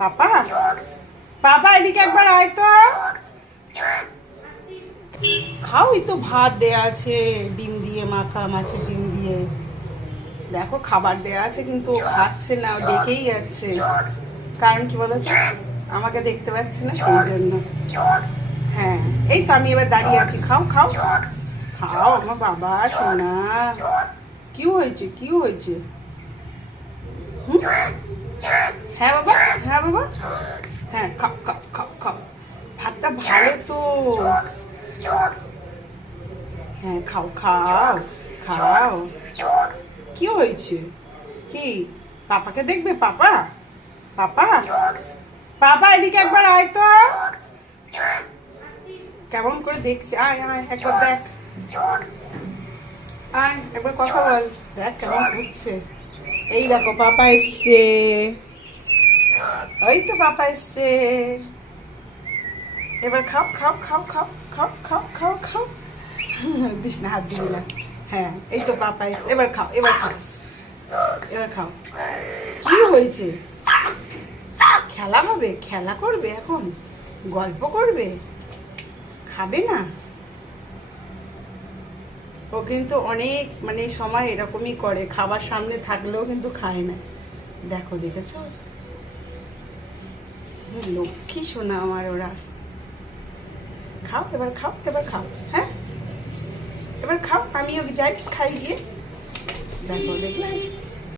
পাপা পাপা এদিকে একবার আয় তো। খাও, এই তো ভাত দেয়া আছে ডিম দিয়ে, মাখা মাছের ডিম দিয়ে। দেখো খাবার দেয়া আছে কিন্তু ও খাচ্ছে না, ও দেখেই যাচ্ছে। কারণ কি বলো তো, আমাকে দেখতে পাচ্ছে না সেই জন্য। হ্যাঁ, এই তো আমি এবার দাঁড়িয়ে আছি। খাও খাও খাও আমার বাবা সোনা। কি হয়েছে, কি হয়েছে? হ্যাঁ বাবা, হ্যাঁ বাবা, হ্যাঁ খাও খাও খাও খাও। ভাতটা ভালো তো। হ্যাঁ খাও খাও খাও। কি হয়েছে? কি পাপাকে দেখবে? পাপা পাপা পাপা এদিকে একবার আয় তো। কেমন করে দেখছে, আয় আয় একবার দেখ, আয় একবার কথা বল, দেখ কেমন করছে। এই দেখো পাপা এসছে, ওই তো পাপা এসছে। এবার খাও খাও খাও খাও খাও খাও খাও খাও। দিস না, হাত দিবি না। হ্যাঁ এই তো পাপা এসছে, এবার খাও, এবার খাও, এবার খাও। কি হয়েছে? খেলা হবে, খেলা করবে এখন, গল্প করবে, খাবে না। ও কিন্তু অনেক সময় এরকমই করে, খাবার সামনে থাকলেও কিন্তু খায় না। দেখো, দেখেছো? লক্ষ্মী সোনা আমার ওরা। খাও এবার, খাও এবার, খাও। হ্যাঁ এবার খাও, আমিও যাই খাই গিয়ে। দেখো, দেখলে